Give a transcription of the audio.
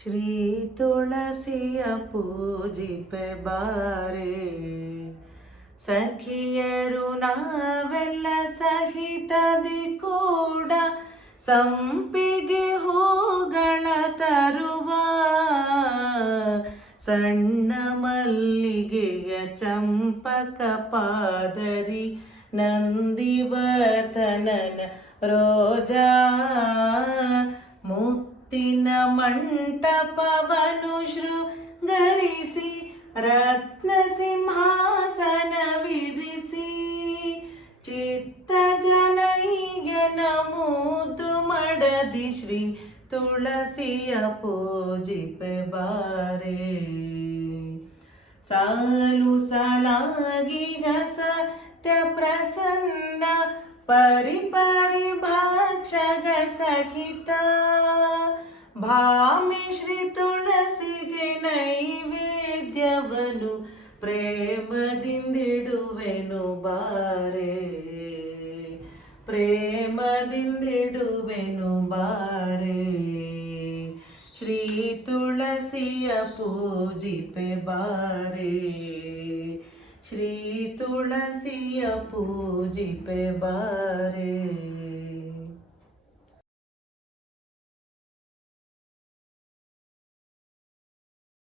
ಶ್ರೀ ತುಳಸಿಯ ಪೂಜಿಪೆ ಬಾರೆ, ಸಖಿಯರು ನಾವೆಲ್ಲ ಸಹಿತದಿ ಕೂಡ ಸಂಪಿಗೆ ಹೂಗಳ ತರುವ, ಸಣ್ಣ ಮಲ್ಲಿಗೆಯ ಚಂಪಕ ಪಾದರಿ ನಂದಿವರ್ಧನನ ರೋಜಾ, ಮುತ್ತಿನ ಮಂಟಪವನು ಶೃಂಗರಿಸಿ ರತ್ನ ಸಿಂಹಾಸನವಿರಿಸಿ, ಚಿತ್ತ ಜನೈಯನ ಮುದ್ದು ಮಡದಿ ಶ್ರೀ ತುಳಸಿಯ ಪೂಜಿಪೆ ಬಾರೆ. ಸಾಲು ಸಲಾಗಿ ಸತ್ಯ ಪ್ರಸನ್ನ ಪರಿಪರಿ ಭಕ್ಷಗ ಸಹಿತ, ಭಾಮಿ ಶ್ರೀ ತುಳಸಿಗೆ ನೈವೇದ್ಯವನು ಪ್ರೇಮದಿಂದಿಡುವೆನು ಬಾರೆ, ಪ್ರೇಮದಿಂದಿಡುವೆನು ಬಾರೆ. ಶ್ರೀ ತುಳಸಿಯ ಪೂಜಿಪೆ ಬಾರೆ, ಶ್ರೀ ತುಳಸಿಯ ಪೂಜಿಪೆ ಬಾರೆ.